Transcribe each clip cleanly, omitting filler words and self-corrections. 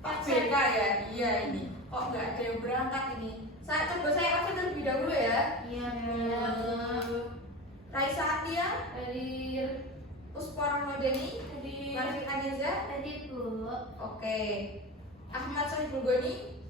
Pak BK ya. Iya ini. Kok nggak ada yang berangkat ini? Saya absen terlebih dahulu ya. Iya. Raisa Atia dari Pusparamodeni di Marifik Aneza. Tadi Bu. Oke. Ahmad Sohibul Goni.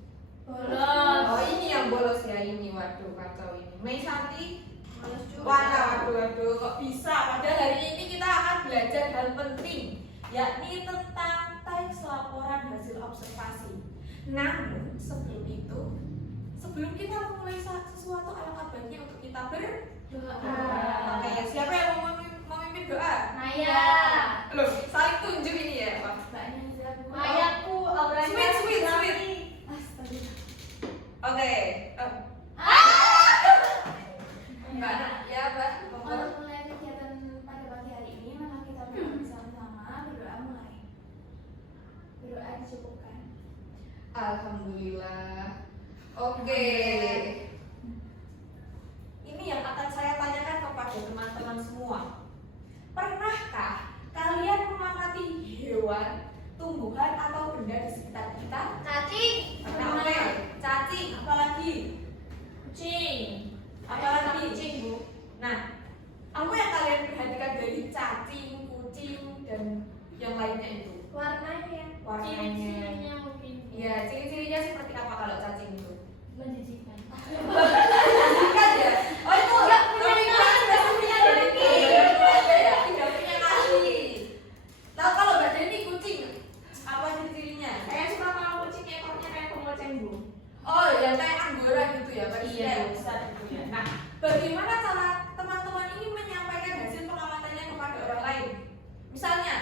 Bolos. Oh ini yang bolos ya ini. Waduh kacau ini. Mei Santi. Bolos juga. Waduh, kok bisa? Padahal hari ini kita akan belajar hal penting, yakni tentang teks laporan hasil observasi. Namun sebelum kita memulai sesuatu, alangkah baiknya untuk kita berdoa. Oke, siapa yang mau memimpin doa? Naya. Loh, saling tunjuk ini ya, Pak. Mayaku, auranya. Sweet. Astaga. Oke. Mbak, ya Mbak. Untuk mulai kegiatan pada pagi hari ini, maka kita berdoa bersama-sama. Berdoa mulai. Berdoa dicukupkan. Alhamdulillah. Oke. Ini yang akan saya tanyakan kepada teman-teman semua. Pernahkah kalian mengamati hewan, tumbuhan atau benda di sekitar kita? Cacing. Nah, oke. Cacing, apalagi? Kucing. Apalagi? Kucing, Bu. Nah, apa yang kalian perhatikan dari cacing, kucing, dan yang lainnya itu? Warnanya. Warnanya. Ciri-cirinya mungkin. Ya, ciri-cirinya seperti apa kalau cacing itu? Menjijikan. Bukan ya? Oh itu Nggak punya pemikiran kaki. dasarnya dari ya, tidak punya kaki. Tahu kalau Mbak Deni kucing, apa ciri-cirinya? Saya suka kalau kucing ekornya kayak pemoceng, Bu. Oh, yang kayak anggora gitu ya, Mbak? Iya, Iya, Bu. besar gitu ya. Nah, bagaimana cara teman-teman ini menyampaikan hasil pengamatannya kepada orang lain? Misalnya,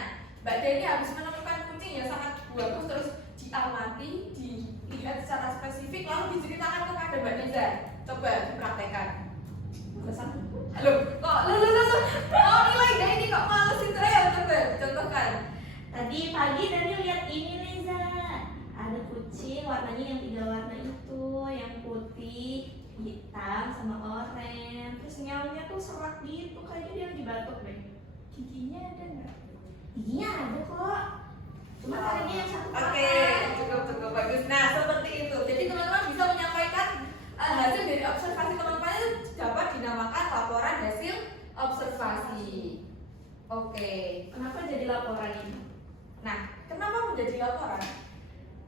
Mbak Deni habis menemukan kucing yang sangat bagus, terus diamati, dilihat secara spesifik, lalu diceritakan kepada Mbak Neza. Coba dipraktekkan. Halo, kok oh nilai deh ini kok males itu ya, coba contohkan. Tadi pagi Dani lihat ini, Reza. Ada kucing warnanya yang 3 warna itu, yang putih, hitam, sama oranye. Terus nyawanya tuh serak gitu, kayaknya dia lagi batuk deh. Giginya ada nggak? Giginya ada kok. Cuma karena dia yang satu Oke, cukup bagus. Nah, seperti itu. Jadi teman-teman bisa menyampaikan hasil dari observasi teman-teman itu dapat dinamakan laporan hasil observasi. Oke. Kenapa jadi laporan ini? Nah, kenapa menjadi laporan?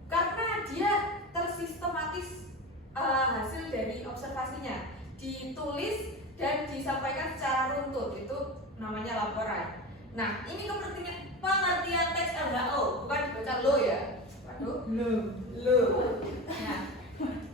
Karena dia tersistematis hasil dari observasinya, ditulis dan disampaikan secara runtut, itu namanya laporan. Nah, ini pengertian teks LHO, bukan dibaca lo ya. Waduh, lo. Nah,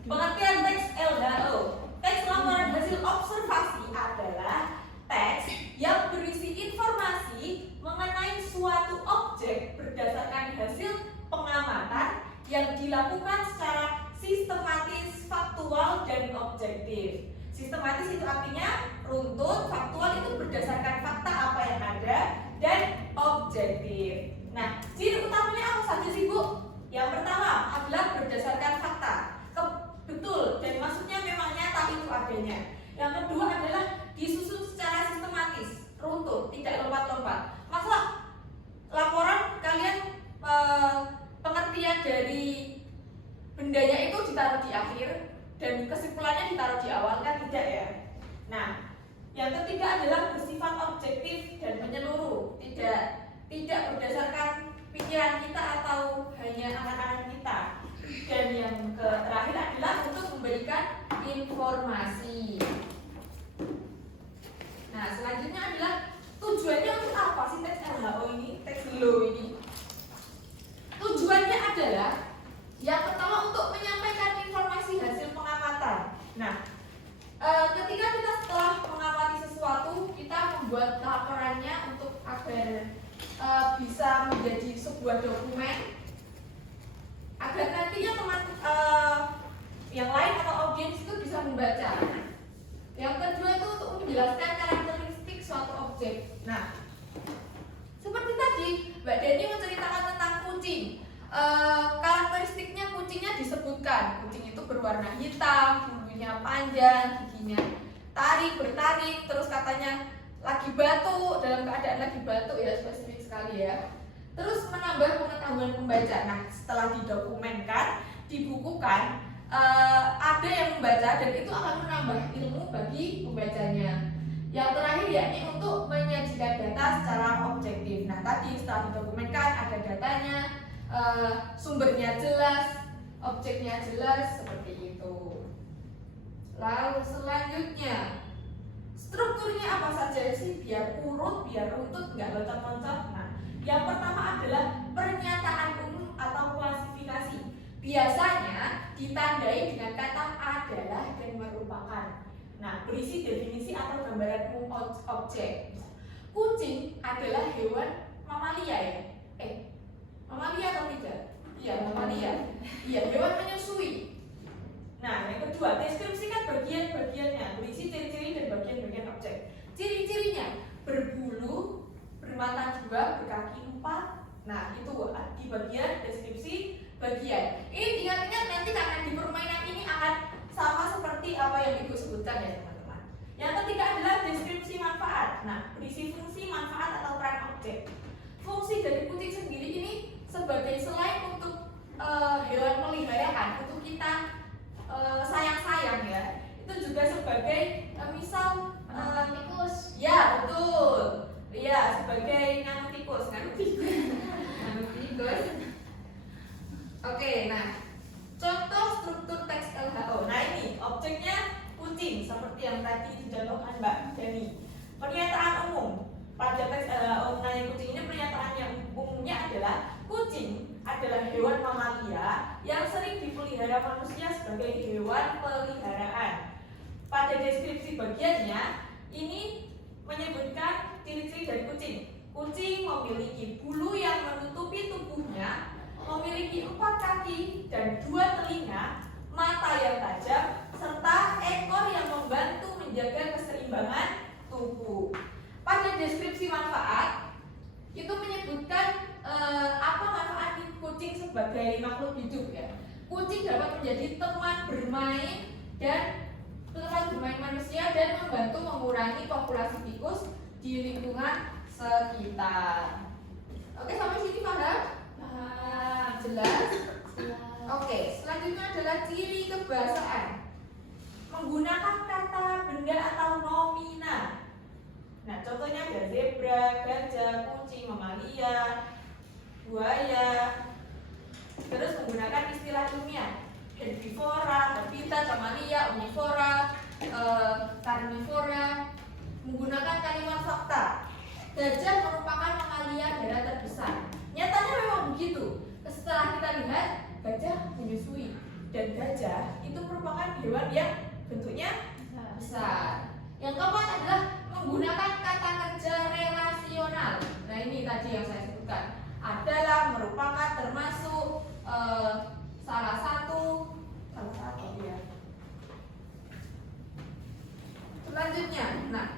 pengertian teks LHO. Teks laporan hasil observasi adalah teks yang berisi informasi mengenai suatu objek berdasarkan hasil pengamatan yang dilakukan secara sistematis, faktual, dan objektif. Sistematis itu artinya runtut, faktual itu berdasarkan fakta apa yang ada, dan objektif. Nah, ciri utamanya apa saja sih, Bu? Yang pertama adalah berdasarkan fakta. Betul, dan maksudnya memang nyata itu adanya. Yang kedua adalah disusun secara sistematis, runtut, tidak lompat-lompat. Masa laporan kalian pengertian dari bendanya itu ditaruh di akhir dan kesimpulannya ditaruh di awal, kan tidak ya? Nah, yang ketiga adalah bersifat objektif dan menyeluruh, tidak berdasarkan pikiran kita atau hanya angan-angan kita. Dan yang terakhir adalah untuk memberikan informasi. Nah, selanjutnya adalah tujuannya untuk apa sih teks LHO ini, teks LO ini? Tujuannya adalah yang pertama untuk menyampaikan informasi hasil pengamatan. Nah, ketika kita setelah mengamati sesuatu, kita membuat laporannya untuk agar bisa menjadi sebuah dokumen, agar nantinya teman yang lain atau audiens itu bisa membaca. Yang kedua itu untuk menjelaskan karakteristik suatu objek. Nah, seperti tadi Mbak Deni menceritakan tentang kucing. Karakteristiknya kucingnya disebutkan. Kucing itu berwarna hitam, bulunya panjang, giginya bertarik, terus katanya lagi batuk, dalam keadaan lagi batuk ya, spesifik sekali ya. Terus menambah pengetahuan pembaca. Nah, setelah didokumenkan, dibukukan, ada yang membaca dan itu akan menambah ilmu bagi pembacanya. Yang terakhir yakni untuk menyajikan data secara objektif. Nah, tadi setelah didokumenkan ada datanya, sumbernya jelas, objeknya jelas, seperti itu. Lalu selanjutnya, strukturnya apa saja sih biar urut, biar runtut, nggak loncat-loncat. Nah, yang pertama adalah pernyataan umum atau klasifikasi. Biasanya ditandai dengan kata adalah dan merupakan. Nah, berisi definisi atau gambaran umum objek. Kucing adalah hewan mamalia ya? Mamalia atau tidak? Iya, mamalia. Iya, hewan menyusui. Nah, yang kedua, deskripsikan bagian-bagiannya, berisi ciri-ciri dan bagian-bagian objek. Ciri-cirinya berbulu, bermata 2, berkaki 4. Nah, itu di bagian deskripsi bagian. Ini ingat-ingat nanti karena di permainan ini akan sama seperti apa yang Ibu sebutkan ya teman-teman. Yang ketiga adalah deskripsi manfaat. Nah, berisi fungsi, manfaat atau peran objek. Fungsi dari kucing sendiri ini sebagai selain untuk hewan peliharaan, untuk kita sayang-sayang ya, itu juga sebagai misal tikus. ya betul, ya sebagai nganu tikus. Oke, nah contoh struktur teks LHO. Nah ini objeknya kucing seperti yang tadi dicontohkan Mbak Dani. Pernyataan umum pada teks LHO mengenai kucing ini, pernyataan yang umumnya adalah kucing adalah hewan mamalia yang sering dipelihara manusia sebagai hewan peliharaan. Pada deskripsi bagiannya ini menyebutkan ciri-ciri dari kucing. Kucing memiliki bulu yang menutupi tubuhnya, memiliki 4 kaki dan 2 telinga, mata yang tajam, serta ekor yang membantu menjaga keseimbangan tubuh. Pada deskripsi manfaat itu menyebutkan apa manfaat kucing sebagai makhluk hidup ya. Kucing dapat menjadi teman bermain manusia dan membantu mengurangi populasi tikus di lingkungan sekitar. Oke, sampai sini paham? Jelas? Oke, selanjutnya adalah ciri kebahasaan. Menggunakan kata, benda atau nomina. Nah, contohnya ada zebra, gajah, kucing, mamalia, buaya. Terus menggunakan istilah ilmiah, herbivora, habitat, mamalia, omnivora, karnivora. Menggunakan kalimat fakta. Gajah merupakan mamalia darat terbesar. Nyatanya memang begitu. Setelah kita lihat, gajah menyusui dan gajah itu merupakan hewan yang bentuknya besar. Yang keempat adalah menggunakan kata kerja relasional. Nah ini tadi yang saya sebutkan, adalah, merupakan, termasuk, salah satu ya. Selanjutnya, nah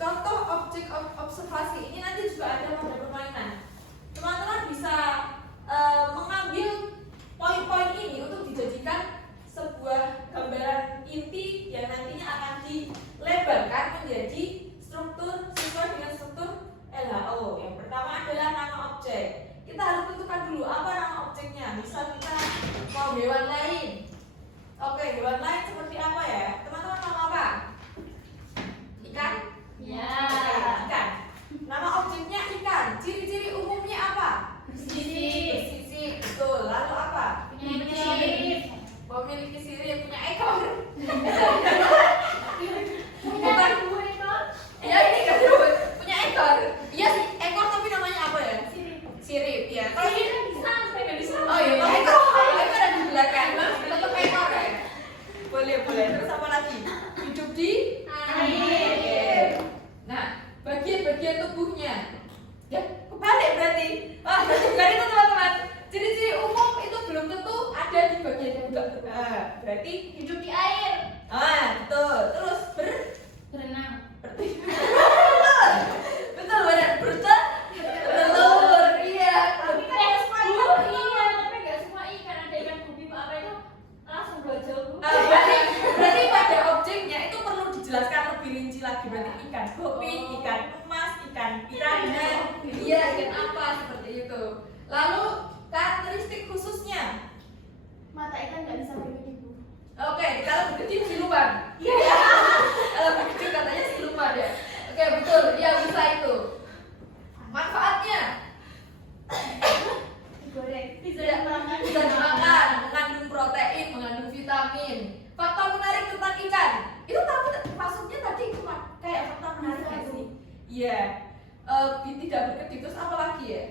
contoh objek observasi ini nanti juga ada pada permainan. Teman-teman bisa mengambil poin-poin ini untuk dijadikan sebuah gambaran inti yang nantinya akan dilebarkan menjadi struktur sesuai dengan struktur LHO. Yang pertama adalah nama objek. Kita harus tentukan dulu apa nama objeknya. Misal kita mau hewan lain. Oke, hewan lain seperti apa ya? Teman-teman mau apa? Ikan? Ya. Ikan. Nama objeknya ikan. Ciri-ciri umumnya apa? Bersisik. Betul. Lalu apa? Memiliki sirip, punya ekor. Bukan. Ya ini kan punya ekor. Iya sih, ekor tapi namanya apa ya? Sirip. Ya. Kalau ini bisa. Oh iya, ekor ada di belakang. Tetap ekor ya. Boleh. Terus apa lagi? Hidup di air. Nah, bagian-bagian tubuhnya. Ya, kebalik berarti. Wah, bukan itu teman-teman. Ciri-ciri umum itu belum tentu ada di bagian yang enggak. Berarti Hidup di air. betul. Terus Berenang. betul benar. Bertelur. Iya. Tapi kan nggak semua ikan. Iya, tapi nggak semua ikan. Ada ikan gupi apa itu langsung belajar. Berarti pada objeknya itu perlu dijelaskan lebih rinci lagi. Berarti ikan gupi, ikan emas, ikan piranha, iya, ikan apa Oke, kalau berkedip siluman. Iya. Kalau berkedip katanya siluman ya. Oke, betul. Iya bisa itu. Manfaatnya Digoreng. Bisa tidak dimakan. bisa dimakan, mengandung protein, mengandung vitamin. Fakta menarik tentang ikan. Itu tapi maksudnya tadi cuma kayak fakta menarik nggak sih? Iya. Tidak berkedip terus apa lagi ya?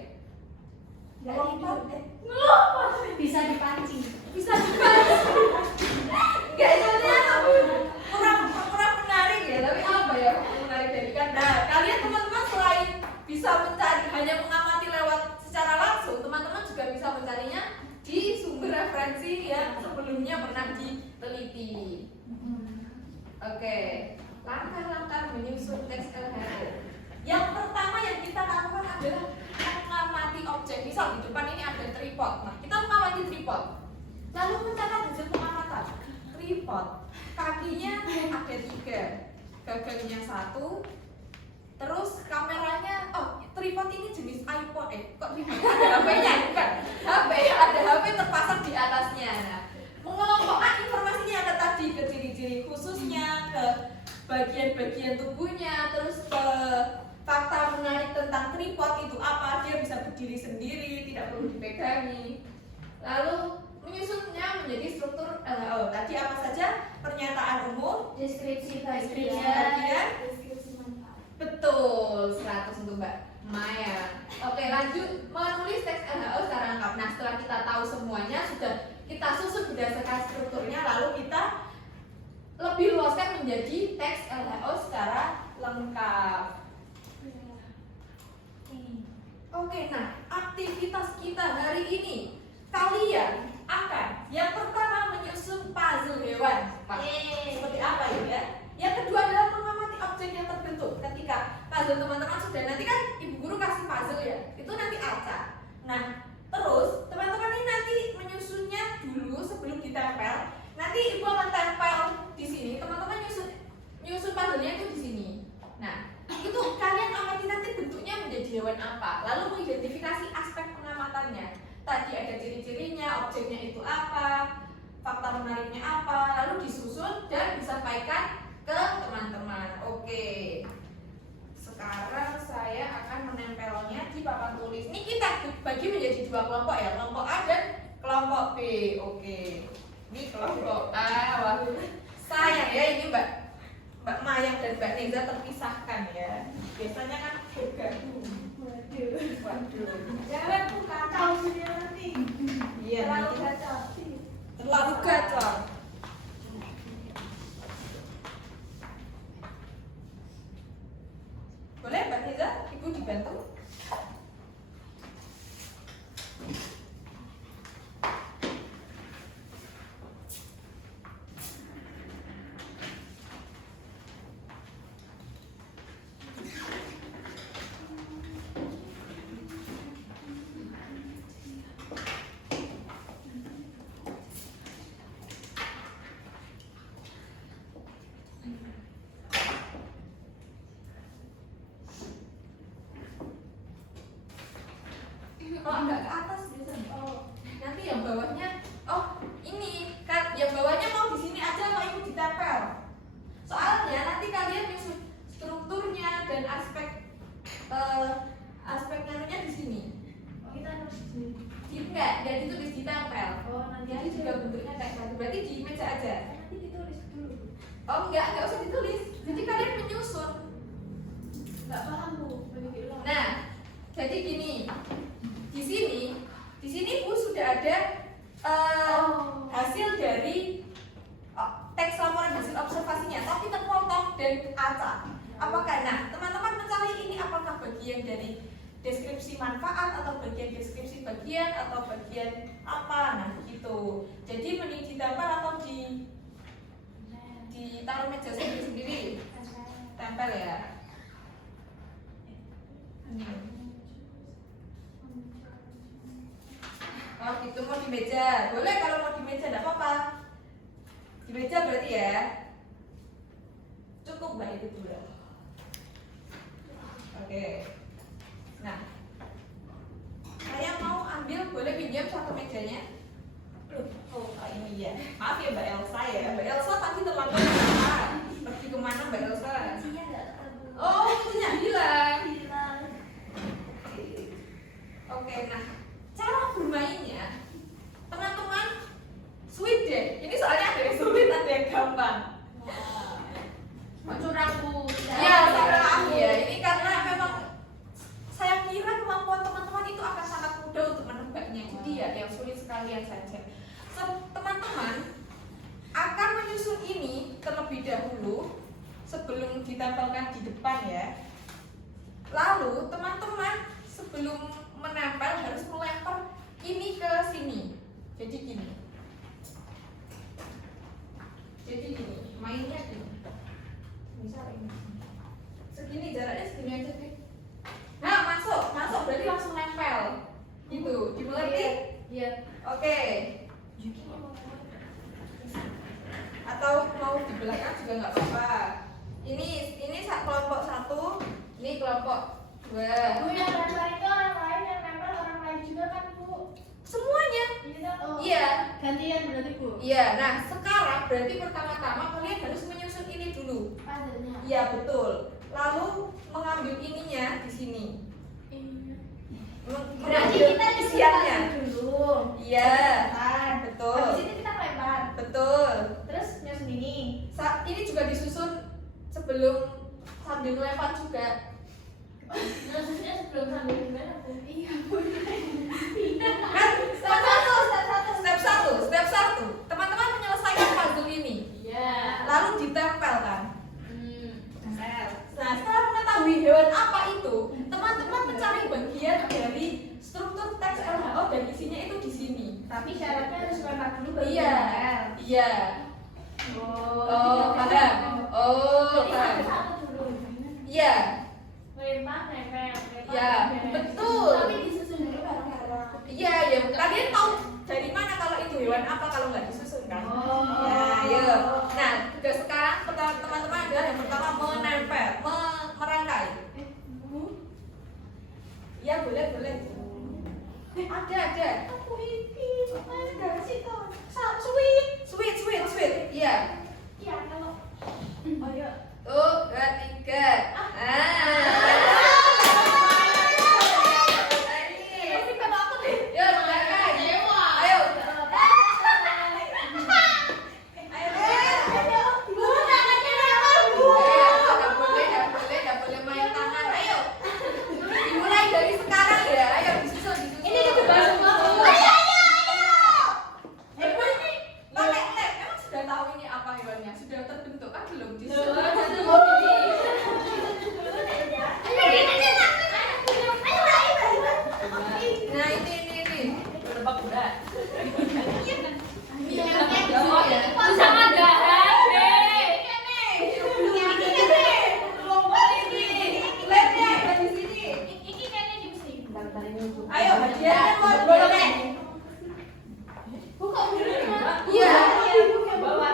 Nggak Lompat, tidur. Ngelompat. Bisa dipancing. bisa dipancing. Enggak itu tapi kurang menarik ya. Tapi apa ya menarik dari ikan? Nah, kalian teman-teman selain bisa mencari hanya mengamati lewat secara langsung, teman-teman juga bisa mencarinya di sumber referensi yang sebelumnya pernah diteliti. Oke, langkah-langkah menyusun teks LHO. Yang pertama yang kita lakukan adalah mengamati objek. Misal di depan ini ada tripod. Nah, kita mengamati tripod. Lalu mencatat hasil pengamatan. Tripod, kakinya ada 3, gagangnya 1. Terus kameranya, tripod ini jenis iPod kok tripod? Ada HP-nya bukan? HP, ada HP terpasang di atasnya. Nah, mengelompokkan informasinya ada tadi ke ciri-ciri khususnya, ke bagian-bagian tubuhnya, terus ke fakta menarik tentang tripod itu apa, dia bisa berdiri sendiri, tidak perlu dipegangi. Lalu menyusunnya menjadi struktur LHO. Tadi apa saja? Pernyataan umum, Deskripsi bagian, deskripsi manfaat. betul, 100 untuk Mbak Maya. Oke, lanjut menulis teks LHO secara lengkap. Nah, setelah kita tahu semuanya, sudah kita susun berdasarkan strukturnya, lalu kita lebih luaskan menjadi teks LHO secara lengkap. Oke, nah aktivitas kita hari ini, kalian akan yang pertama menyusun puzzle hewan. Pak, seperti apa ya? Yang kedua adalah mengamati objek yang terbentuk. Ketika puzzle teman-teman sudah, nanti kan ibu guru kasih puzzle ya, itu nanti acak. Nah, terus teman-teman ini nanti menyusunnya dulu sebelum ditempel. Nanti ibu akan tempel di sini, teman-teman nyusun puzzle-nya itu di sini. Nah, itu kalian amati nanti bentuknya menjadi hewan apa, lalu mengidentifikasi aspek pengamatannya. Tadi ada ciri-cirinya, objeknya itu apa, fakta menariknya apa, lalu disusun dan disampaikan ke teman-teman. Oke, sekarang saya akan menempelnya di papan tulis. Ini kita bagi menjadi 2 kelompok ya, kelompok A dan kelompok B. Oke, ini kelompok A. Wah, sayang ya ini Mbak Mayang dan Mbak Neza terpisahkan ya. Biasanya kan bergabung. Waduh. Jangan tuh kacau sih nanti. Iya, Terlalu nih. kacau. Terlalu kacau. Boleh Mbak Neza, Ibu dibantu? Kalau agak ke atas biasanya. Nanti yang bawahnya, ini kan yang bawahnya mau di sini aja mau Ibu ditempel. Soalnya nanti kalian nyusun strukturnya dan aspeknya di sini. Kita harus Enggak, dan ditulis ditempel. nanti Jadi juga bentuknya kayak gitu. Berarti di meja aja. nanti ditulis dulu. Enggak usah ditulis. Jadi kalian menyusun. Nggak paham Bu, begitu. Nah, jadi gini. Di sini Bu sudah ada hasil dari teks laporan hasil observasinya, tapi terpotong dan acak. Apakah teman-teman mencari ini apakah bagian dari deskripsi manfaat atau bagian deskripsi bagian atau bagian apa? Nah, gitu. Jadi mending ditempel atau ditaruh meja sendiri-sendiri. Tempel ya. Oh gitu, mau di meja. Boleh kalau mau di meja, enggak apa-apa. Di meja berarti ya. Cukup Mbak itu dulu. Oke. Nah, saya mau ambil, boleh pinjam satu mejanya? Loh, ini Iya, maaf ya Mbak Elsa ya. Mbak Elsa tadi terlambat kenapa? Pergi kemana Mbak Elsa? Kuncinya nggak ketemu. Oh, kuncinya hilang. Hilang. Oke, nah cara bermainnya teman-teman sweet deh. Ini soalnya ada yang sulit, ada yang gampang. Muncul aku. Ya, sama aku ya. Ini karena memang saya kira kemampuan teman-teman itu akan sangat mudah untuk menebaknya. Jadi ya yang sulit sekalian saja. Teman-teman akan menyusun ini terlebih dahulu sebelum ditempelkan di depan ya. Lalu teman-teman sebelum menempel harus melempar ini ke sini. Jadi gini. Mainnya gini. Misal ini. Segini jaraknya segini aja deh. Nah, masuk berarti langsung nempel. Gitu, dimengerti? Iya. Oke. Atau mau di belakang juga nggak apa-apa. Ini kelompok 1, ini kelompok 2. Bu, yang nempel itu orang lain, yang nempel orang lain juga kan, Bu? Semuanya. Oh. Iya. Gantian berarti, Bu? Iya. Nah, sekarang berarti pertama-tama kalian harus menyusun ini dulu. Puzzle-nya. Iya, betul. Lalu mengambil ininya di sini. Berarti kita isiannya dulu. Iya, Kan. betul. Habis itu kita lempar. Betul. Terus nyusun ini. Ini juga disusun sebelum sambil melempar juga. Nyusunnya sebelum sambil gimana, Bu? Iya, Bu. Kan step satu. Teman-teman menyelesaikan puzzle ini. Iya. Lalu ditempel kan. Nempel. Nah, setelah mengetahui hewan apa itu, teman-teman mencari bagian dari struktur teks LHO dan isinya itu di sini. Tapi syaratnya harus lempar dulu baru Iya. nempel. Iya. Oh, paham. Oh, Jadi paham. satu dulu. Iya. Lempar, nempel. Ya, betul. Tapi disusun dulu bareng-bareng. Iya, ya. Kalian tahu dari mana kalau itu hewan apa kalau nggak disusun kan? Oh. Nah, yuk. Nah, tugas sekarang teman-teman adalah yang pertama menempel, merangkai. Ya, boleh. Ada. Aku ini dari situ. Sweet. Iya. Iya, kalau oh ya. 2, 3. Tapi kalau aku deh. Yuk, merangkai. Dewa. Ayo. Nggak boleh main tangan. Ayo. Dimulai dari sekarang ya. Ayo disusun. Ini dicoba semua. Ayo. Pakai lem. Emang sudah tahu ini apa hewannya? Sudah terbentuk kan belum disusun? Nah, ini. Tebak udah. Sama dahan deh. Lemnya ada di sini. Ini kayaknya di sini. Ayo, hadiahnya mau boleh. Buka dulu. Iya. Bawa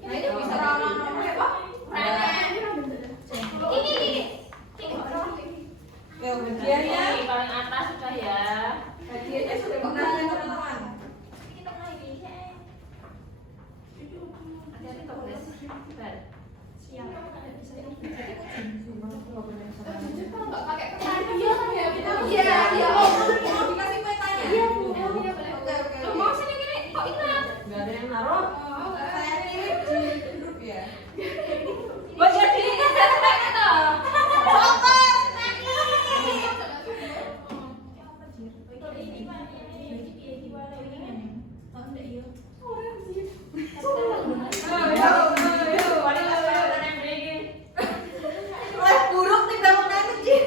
Nah, itu bisa ramah-ramah ya, Pak? Ini. Ya, hadiahnya. Paling atas sudah ya. Hadiahnya sudah menang teman-teman. Kita mulai ini. Hati-hati Pak Bes. Siap. Kalau nggak pakai kertas, iya. Oh, mau dikasih petanya? Iya, Bu. Oke. Mau sini gini, kok ingat? Nggak ada yang naruh. Saya kirim di grup ya. Buat jadi kita. Buruk tidak menang kecil.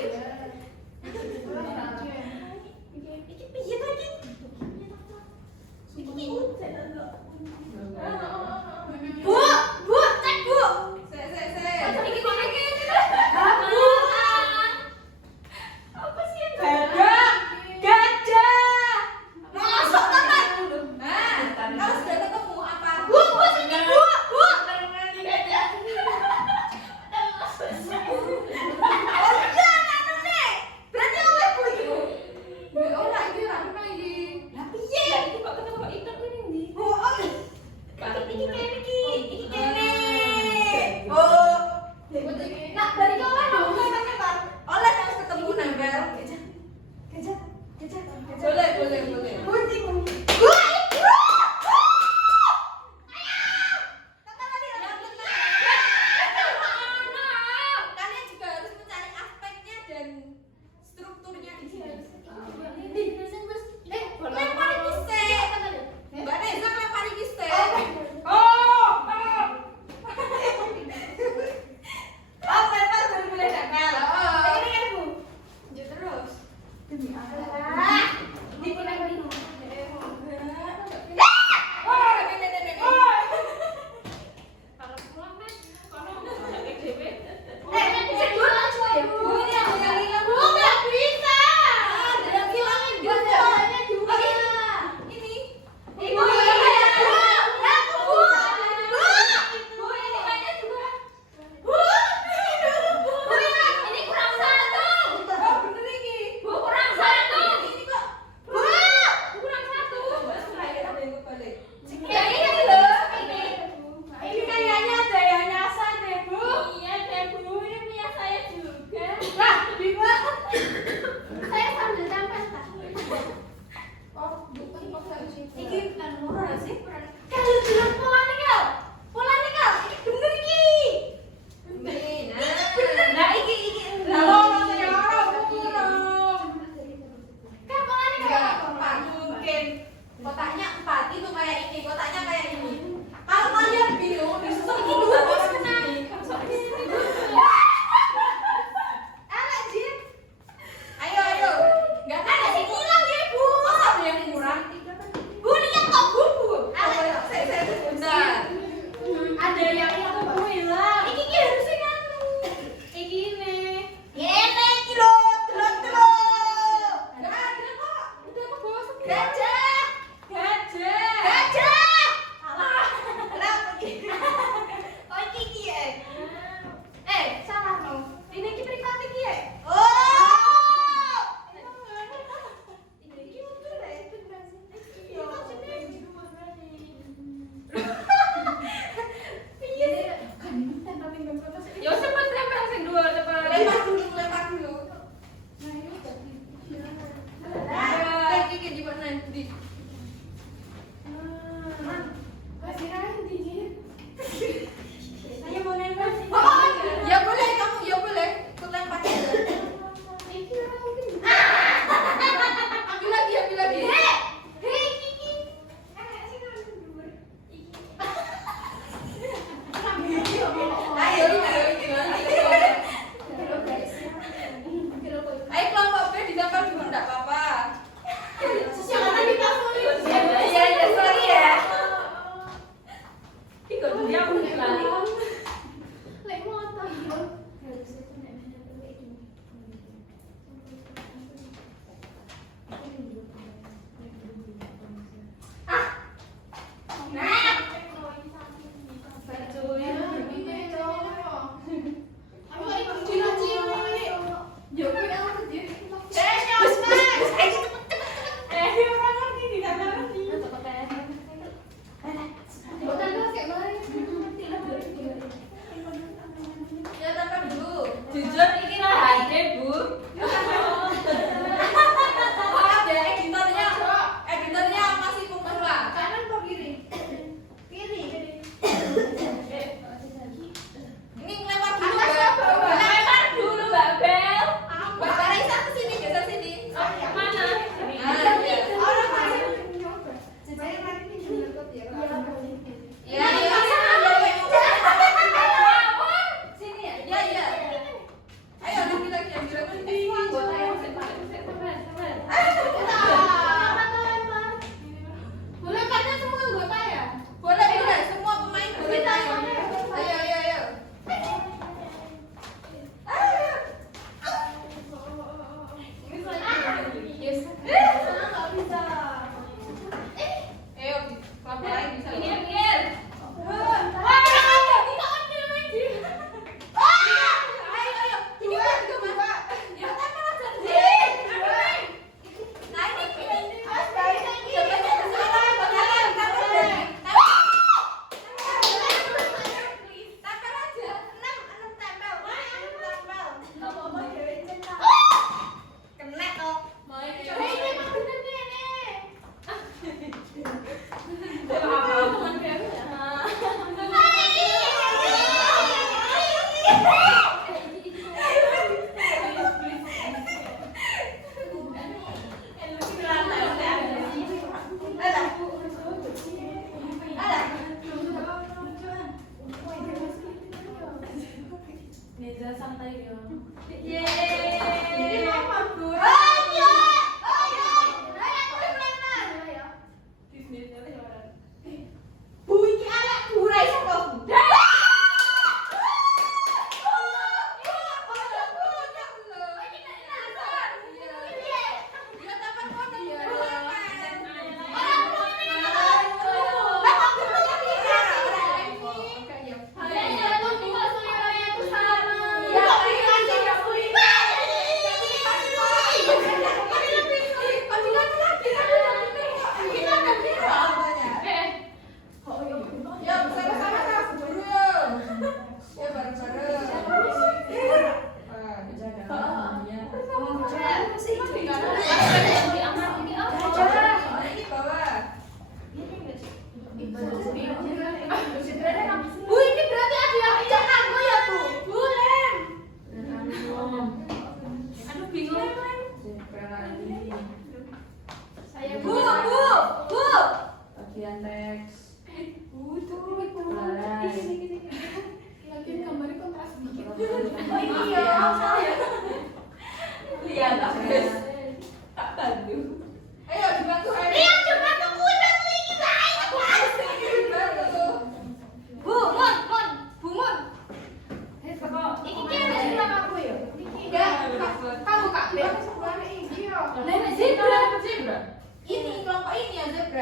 Gajah. Masuk teman. Nah, kalau Gajah. Gajah. Gajah. Salah. Kenapa gitu? Oh iki ya. Salah no. Ini ki privat iki ya. Oh. Iki betul ya, itu berhasil. Iya. Iya, kan tempel terus. Ya cepet tempel sing dua cepet. Lempar dulu. Nah, ini jadi. Kayak gini di mana di? Kasih aja dikit. Saya mau nempel sih. Oh, ya boleh kamu ya boleh. Ikut lempar aja. Iki mungkin. Ambil lagi. Hei, Kiki. Sih kan dua. Iki. Ayo Ayo kelompok B ditempel dulu enggak apa-apa. Jangan di telepon.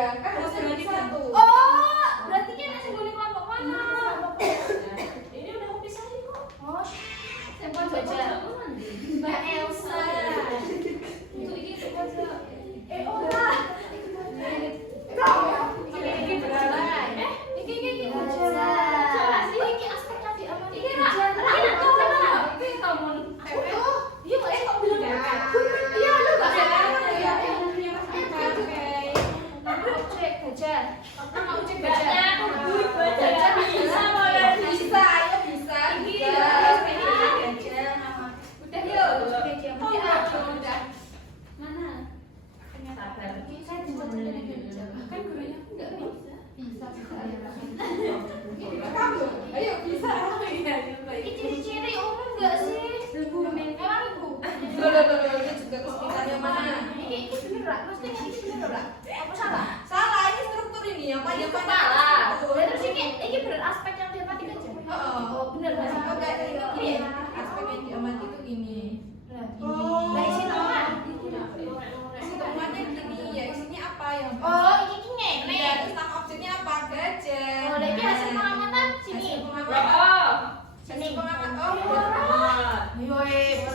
Iya, kan harus bagi satu. Oh, berarti kan masih boleh kelompok mana? Ini udah aku pisahin kok. Oh, sampel Baca. Mbak Elsa. Untuk ini baca. Ora. Ini belalai. Ini baca. Jelas ini aspek cantik aman. Ini ini kamu. Iya, kok bilang iya lu gak ya. Ojek gajah. Nama ojek gajah. Gajah bisa boleh. Bisa, ayo bisa. Ini Bisa. udah yuk. Udah. Mana? Sabar. Saya cuma kan gurunya enggak bisa. Bisa. Kamu, ayo bisa. Ini ciri-ciri umum enggak sih? Emang ibu. Loh, ini juga kesulitan yang mana? Ini bener lah. Maksudnya ini bener lah. Apa salah? Salah, ini struktur ini yang panjang Kepala. Dan terus ini beraspek yang tematik aja. Oh, Bener lah. Oke, ini aspek yang diamati itu gini. Nah, isi tengah. Isi temuannya gini, ya isinya apa yang Oh, ini ya, ngene. terus nama objeknya apa? Gajah. Oh, lagi hasil pengamatan sini. Hasil pengamatan. Hasil pengamatan. Oh,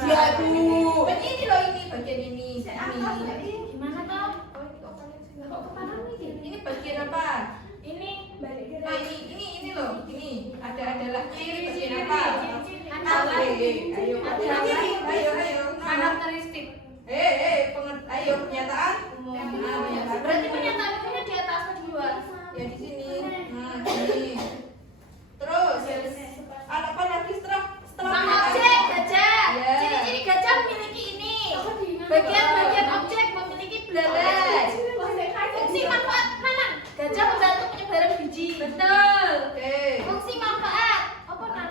Ya, ini loh ini bagian ini. Gimana toh? Oh, ini kok kalian sih nggak Kok tahu? kemana nih? Ini bagian apa? Ini balik ke Nah, ini loh, ini adalah ciri bagian apa? Adalah. Ayo, ayo. Karakteristik. Ayo pernyataan umum. Berarti pernyataannya di atas atau di bawah? Ya di sini. Nah, sini. Terus ada apa lagi setelah Sama pernyataan? objek gajah. Ya. Ciri-ciri gajah memiliki ini. Bagian-bagian objek memiliki belalai. Fungsi manfaat mana? Gajah membantu penyebaran biji. Betul. Oke. Fungsi manfaat. Apa nan?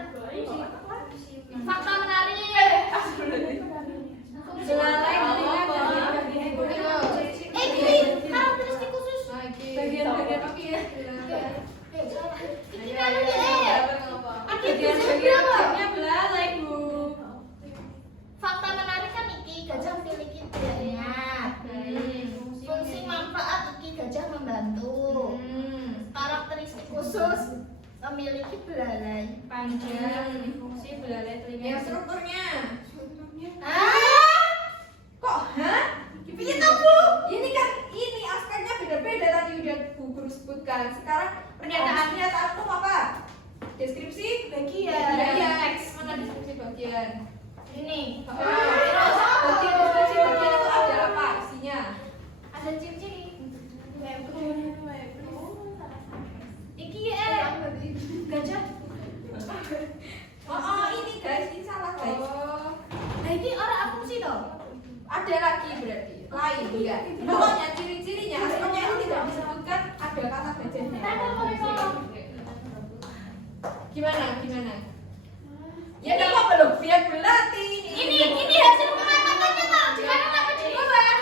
Fakta menarik. Belalai ini karakteristik khusus. Bagian-bagian oke ya. Ini kan ada belalai, Bu. fakta menarik kan iki gajah memiliki belalai. Fungsi manfaat iki gajah membantu. Karakteristik khusus memiliki belalai Panjang. fungsi belalai telinga. Ya strukturnya. Ah, Kok? Hah? Itu Bu. Ini aspeknya beda-beda tadi udah Bu Guru sebutkan. Sekarang pernyataannya saat itu apa? Deskripsi bagian. Iya. Mana deskripsi bagian? Ini. Terus bagian deskripsi bagian itu ada apa isinya? Ada ciri-ciri. Iki gajah. Oh, ini guys, ini salah guys. Nah, ini orang fungsi dong. Ada lagi berarti lain ya. Pokoknya ciri-cirinya aspeknya itu tidak disebutkan ada kata gajahnya. Gimana? Ya ini apa belum? Biar berlatih. Ini hasil pengamatannya tak di kanan apa di bawah?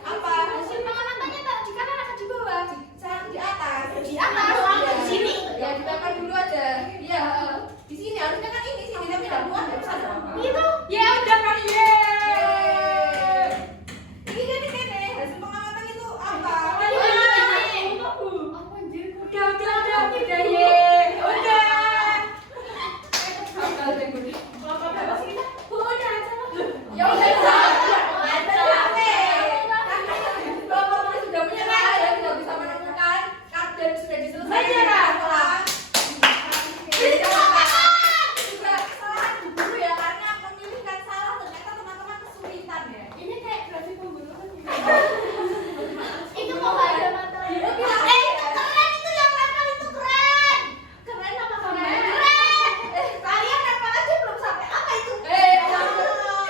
Apa? Hasil pengamatannya tak di kanan apa di bawah? Sekarang di atas. Di atas, Ya. di sini. Ya ditambah dulu aja. Iya. Di sini harusnya kan ini sini tapi tidak muat nggak bisa dong. Itu. Ya udah kan yeay. Ini kan hasil pengamatan itu apa? Udah ye. Udah. Ya udah kelompok sudah menyerah ya tidak bisa menemukan dan sudah diselesaikan. Juga kesalahan guru ya karena memilihkan salah ternyata teman-teman kesulitan ya. Ini kayak grafik pembunuhan. Itu kok gak ada materi. Itu keren itu yang lempar itu keren. Keren apa keren? Keren. Kalian lempar aja belum sampai apa itu?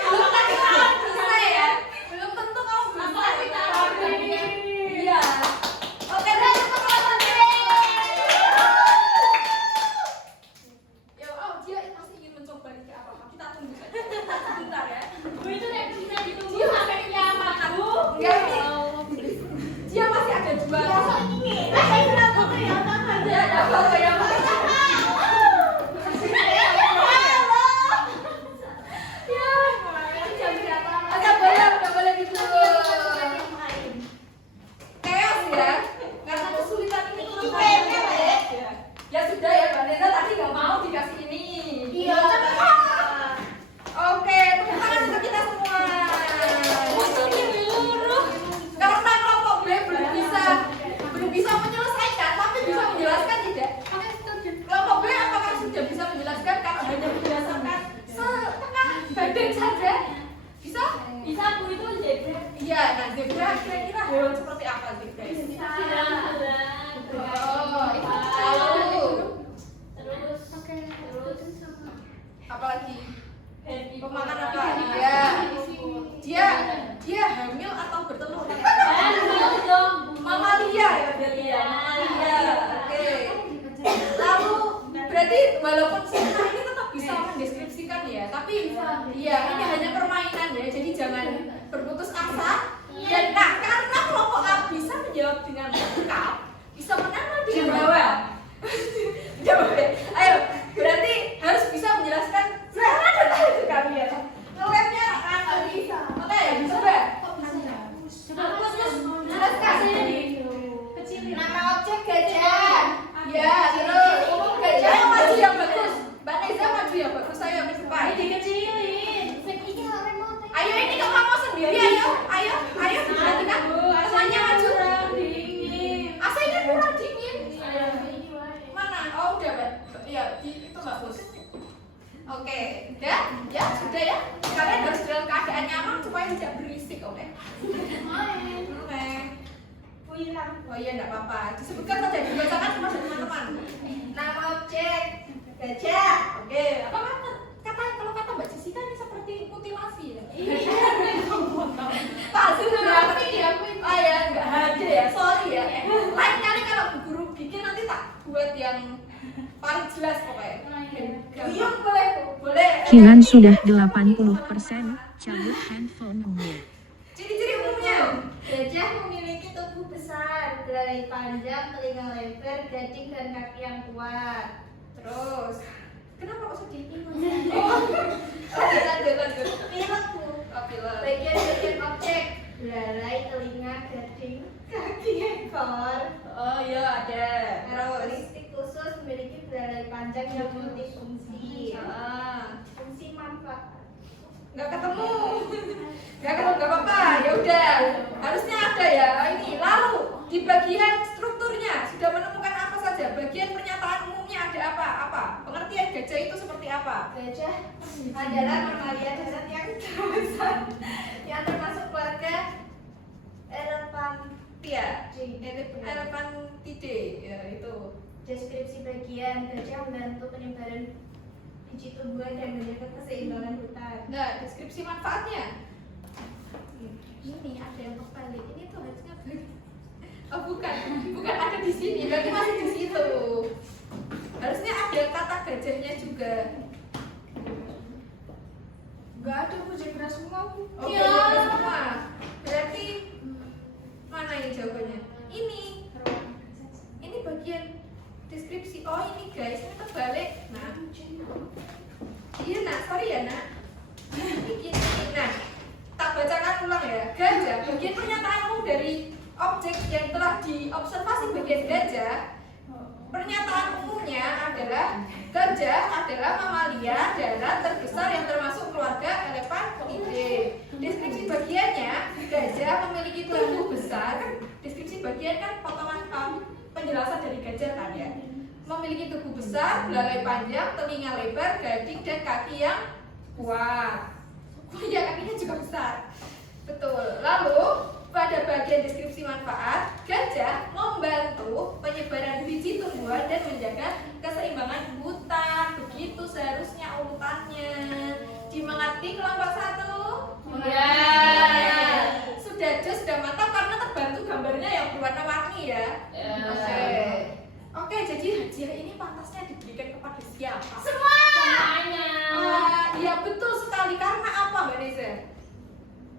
Belum tentu kamu bisa ya. Belum tentu kamu bisa. Iya. Oke, Keren itu keren. ya dia pasti ingin mencoba ini apa? Kita tunggu sebentar ya. Bu itu yang bisa ditunggu sampai kiamat, Bu. Enggak ini. Dia masih ada dua. Besok ini. Saya bilang kok kelihatan ada. Ya, ada apa yang Agak boleh, nggak boleh gitu. Chaos ya. hewan seperti apa sih guys? Oh, itu Terus apalagi? Happy Pemakan apa? Birthday. Dia hamil atau bertelur? Hamil dong. Mamalia ya berarti ya. Mamalia. Oke. Lalu berarti walaupun Sina ini tetap bisa mendeskripsikan ya, tapi ya ini hanya permainan ya, jadi jangan berputus asa. Dan karena kelompok A bisa menjawab dengan lengkap, bisa menang di bawah. Coba deh, ayo. Berarti harus bisa menjelaskan secara detail itu kalian. Ngelabnya bisa. Oke, coba. Terus jelaskan. Nama objek gajah. Ya, terus gajah yang maju yang bagus. Mbak Neza maju yang bagus, ayo ke depan. Dikecilin. Ayo ini kamu mau sendiri, ayo diperhatikan. Semuanya maju. AC-nya kurang dingin. Mana? Oh udah, Mbak. Ya, itu bagus. Oke, udah? Ya, sudah ya. Kalian harus dalam keadaan nyaman supaya tidak berisik, oke? Oke. Oh iya, enggak apa-apa. Disebutkan saja, dibacakan sama teman-teman. Nama objek gajah. Oke, apa kata kalau kata Mbak Jessica ini seperti mutilasi ya? Pasti sudah diakui. Oh ya, enggak ada ya. Sorry ya. Lain kali kalau Bu Guru bikin nanti tak buat yang paling jelas pokoknya. Guyung boleh. Kiran sudah 80%, cabut handphonenya. Ciri-ciri umumnya. Gajah memiliki tubuh besar, belalai panjang, telinga lebar, gading dan kaki yang kuat. Terus, kenapa kok sedih? Oh, lanjut. Pilek Bu. Oh, pilek. Bagian-bagian objek, belalai, telinga, gading, kaki, ekor. Oh iya ada. Terus, Karakteristik khusus memiliki belalai panjang yang multifungsi. Fungsi manfaat. nggak ketemu. Nggak apa-apa. Ya udah, harusnya ada ya. Ini lalu di bagian strukturnya sudah menemukan apa saja? Bagian pernyataan umumnya ada apa? Pengertian gajah itu seperti apa? Gajah adalah mamalia darat yang terbesar yang termasuk keluarga Elefantia, Elefantidae, ya itu. Deskripsi bagian gajah membantu penyebaran biji tumbuhan dan menjaga keseimbangan hutan. Nah, deskripsi manfaatnya. Ini ada yang kebalik. Ini tuh harusnya balik. Oh bukan ada di sini, berarti masih di situ. Harusnya ada kata gajahnya juga. Enggak ada Bu, zebra semua Bu. Oh, Ya. gajah semua. Berarti mana ini jawabannya? Ini bagian deskripsi. Oh ini guys, ini terbalik. Nah, iya nak, sorry ya nak. Ini gini. Nah, tak bacakan ulang ya. Gajah, bagian pernyataan umum dari objek yang telah diobservasi bagian gajah. Pernyataan umumnya adalah gajah adalah mamalia darat terbesar yang termasuk keluarga Elefantidae. Deskripsi bagiannya, gajah memiliki tubuh besar. Deskripsi bagian kan potongan penjelasan dari gajah kan ya. Memiliki tubuh besar, belalai panjang, telinga lebar, gading dan kaki yang kuat. Oh iya, kakinya juga besar. Betul. Lalu pada bagian deskripsi manfaat, gajah membantu penyebaran biji tumbuhan dan menjaga keseimbangan hutan. Begitu seharusnya urutannya. Dimengerti kelompok 1? Ya. Sudah jos, sudah mantap karena terbantu gambarnya yang berwarna-warni ya. Oke, jadi hadiah ini pantasnya diberikan kepada siapa? Semuanya. Ya betul sekali. Karena apa Mbak Neza?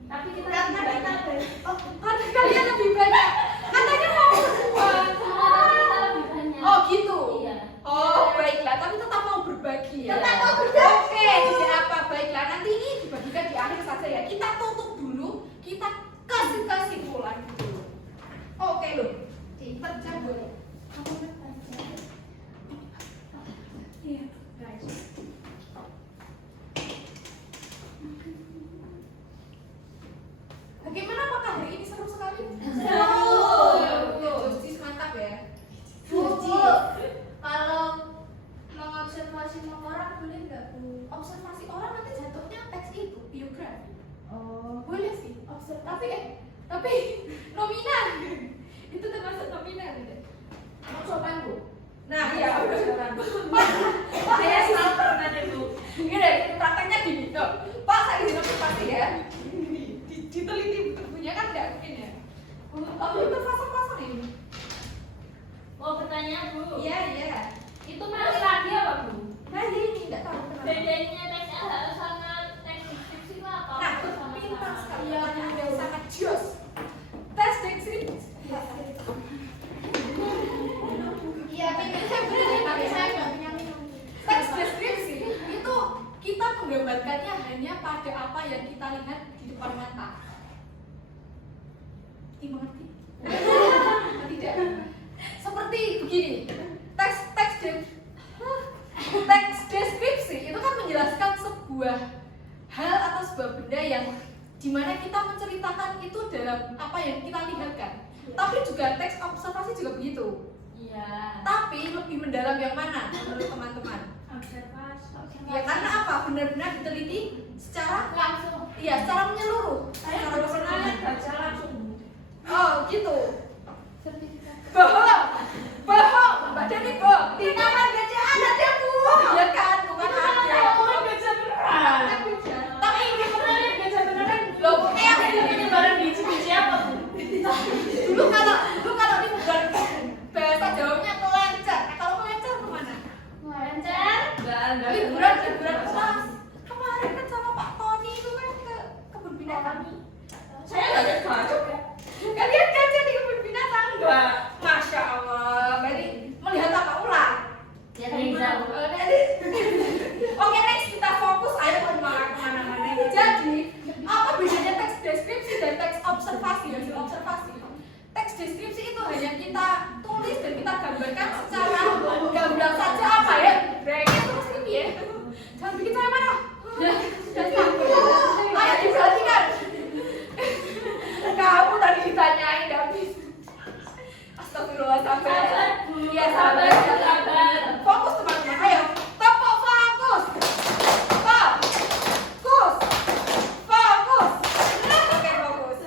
Tapi kita Karena lebih kita banyak. Ada kalian lebih banyak. Katanya mau semua. Kita lebih banyak. Oh gitu. Iya. Oh baiklah, tapi tetap mau berbagi ya. Tetap mau berbagi. Oke, tidak apa. Baiklah, nanti ini dibagikan di akhir saja ya. Kita tutup dulu, kita kasih kesimpulan dulu. Oke loh. Dipecah boleh. Iya. Bagaimana, apakah hari ini seru sekali? Jujur mantap ya. Bu, kalau mengobservasi orang boleh nggak Bu? Observasi orang nanti jatuhnya teks itu biografi. Oh, Boleh sih. Tapi nominal Nah, iya. Saya selalu pernah itu. Gini, prakteknya gini. Tuh, Pak, saya izin observasi ya. Diteliti bukunya kan nggak mungkin ya. Kamu itu pasang-pasang ini. Mau bertanya Bu? Iya, iya. Itu masih lagi apa Bu? Nah, ini nggak tahu kenapa. Bedanya tes LHO sama tes deskripsi itu apa? Nah, pintar sekali pertanyaan yang sangat jos. Tes deskripsi. Iya, minum saya bener, tapi saya nggak punya minum. Teks deskripsi itu kita menggambarkannya hanya pada apa yang kita lihat di depan mata. Dimengerti? Tidak. Seperti begini. Teks deskripsi itu kan menjelaskan sebuah hal atau sebuah benda yang dimana kita menceritakan itu dalam apa yang kita lihat kan. Tapi juga teks observasi juga begitu. Iya. Tapi lebih mendalam yang mana menurut teman-teman? Observasi. Ya karena apa? Benar-benar diteliti secara Langsung. iya, secara menyeluruh. Saya Secara nggak pernah keseluruhan. baca langsung. Oh, gitu. Bohong. Bohong. Mbak Dani bohong. Di taman bacaan ada bohong. Iya kan? Bukan ada. Orang baca beneran. Tapi Ini pernah lihat baca beneran. loh, Yang penyebaran biji-biji apa Bu? dulu kalau ini bukan bahasa Jawanya kelencer. Nah, kalau kelencer kemana? Lancar? Enggak. Liburan kelas. Kemarin kan sama Pak Tony itu kan ke kebun binatang. Saya nggak ada baca. Kalian jajan di kebun binatang? Enggak. Masya Allah. Berarti melihat apa ular? Ya Reza. Oke, next kita fokus. Ayo kemana-mana. Jadi, apa bedanya teks deskripsi dan teks observasi? Hasil observasi. Teks deskripsi itu hanya kita tulis dan kita gambarkan secara gamblang saja apa ya? Brengnya terus ini ya. Jangan bikin saya marah. Ayo diperhatikan. Kamu tadi ditanyain habis. Astagfirullah, sabar. Sabar, Bu. Iya, sabar. Fokus teman-teman. Ayo, tepuk fokus. Fokus. Oke, fokus.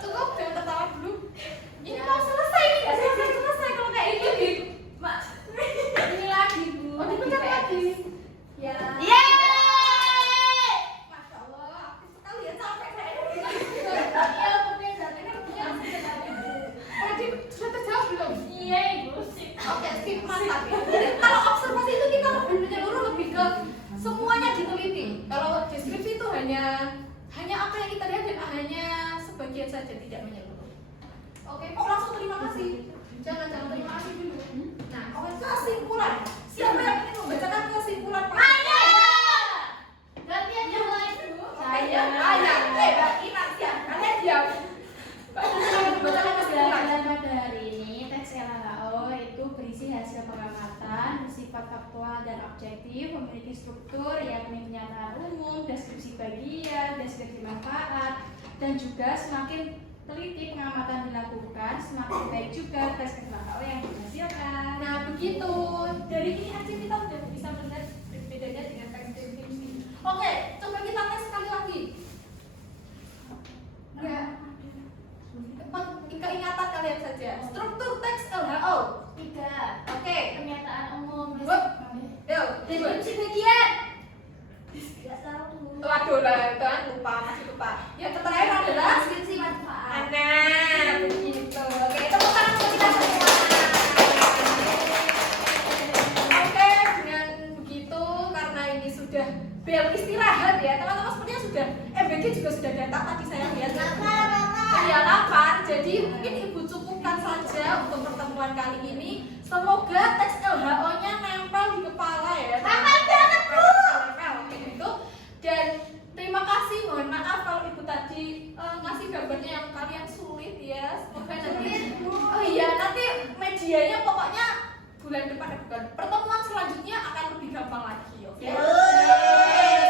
Cukup, jangan tertawa dulu. Ini mau selesai nih, nggak selesai kalau kayak gini. Mak, ini lagi Bu. Oh, dipencet lagi. Ya. Masya Allah, aktif sekali ya, capek saya. Iya, mungkin tapi kan punya Tadi sudah terjawab belum? Iya Ibu sih. Oke, skip mantap ya. Kalau observasi itu kita lebih menyeluruh, lebih ke semuanya diteliti. Kalau deskripsi itu hanya apa yang kita lihat dan hanya sebagian saja, tidak menyeluruh. Oke, kok langsung terima kasih? Jangan terima kasih dulu. Nah, oke, kesimpulan. Siapa yang ingin membacakan kesimpulan? Berarti aja mulai dulu. Saya. Mbak Ina siap. Kalian siap. Mbak Ina membacakan kesimpulan. Dalam pada hari ini, teks LHO itu berisi hasil pengamatan, bersifat faktual dan objektif, memiliki struktur yakni pernyataan umum, deskripsi bagian, deskripsi manfaat, dan juga semakin teliti pengamatan dilakukan, semakin baik juga tes LHO yang dihasilkan. Nah, begitu. Dari ini aja kita udah bisa melihat bedanya dengan teks deskripsi. Oke, coba kita tes sekali lagi. Enggak. Keingatan kalian saja. Struktur teks LHO. 3. Oke. Pernyataan umum. Yuk, Deskripsi bagian. Nggak tahu. Waduh lah, itu kan lupa, masih lupa. Yang terakhir adalah Deskripsi manfaat. nah, begitu. Oke, tepuk tangan untuk kita semua. Oke, dengan begitu karena ini sudah bel istirahat ya, teman-teman sepertinya sudah MBG juga sudah datang tadi saya lihat. Ya lapar, jadi mungkin ibu cukupkan saja untuk pertemuan kali ini. Semoga teks LHO-nya nempel di kepala ya. Nempel banget Bu. Nempel gitu. Dan terima kasih, mohon maaf kalau ibu tadi ngasih gambarnya yang kalian sulit ya. Semoga nanti oh iya, nanti medianya pokoknya bulan depan bukan. Pertemuan selanjutnya akan lebih gampang lagi, oke?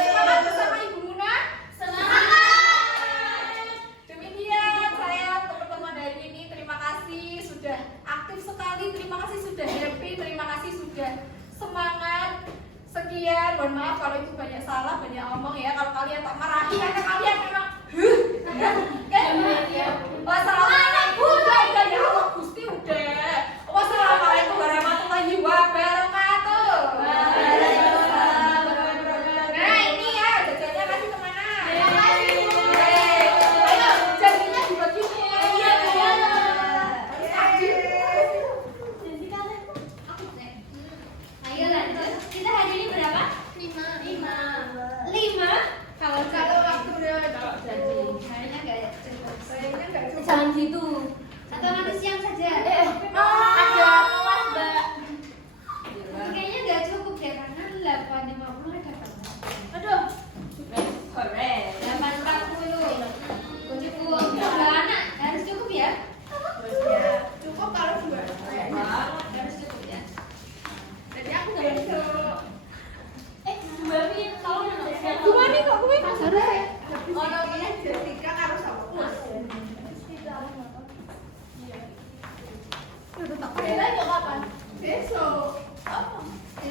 Semangat bersama Ibu Muna. Demikian saya untuk pertemuan hari ini. Terima kasih sudah aktif sekali, terima kasih sudah happy, terima kasih sudah semangat. Sekian, mohon maaf kalau itu banyak salah, banyak omong ya. Kalau kalian tak marahi karena kalian memang Wassalamualaikum. Udah ya Allah Gusti udah. Wassalamualaikum warahmatullahi Jessica karo sapa? Bella yo kapan? Besok.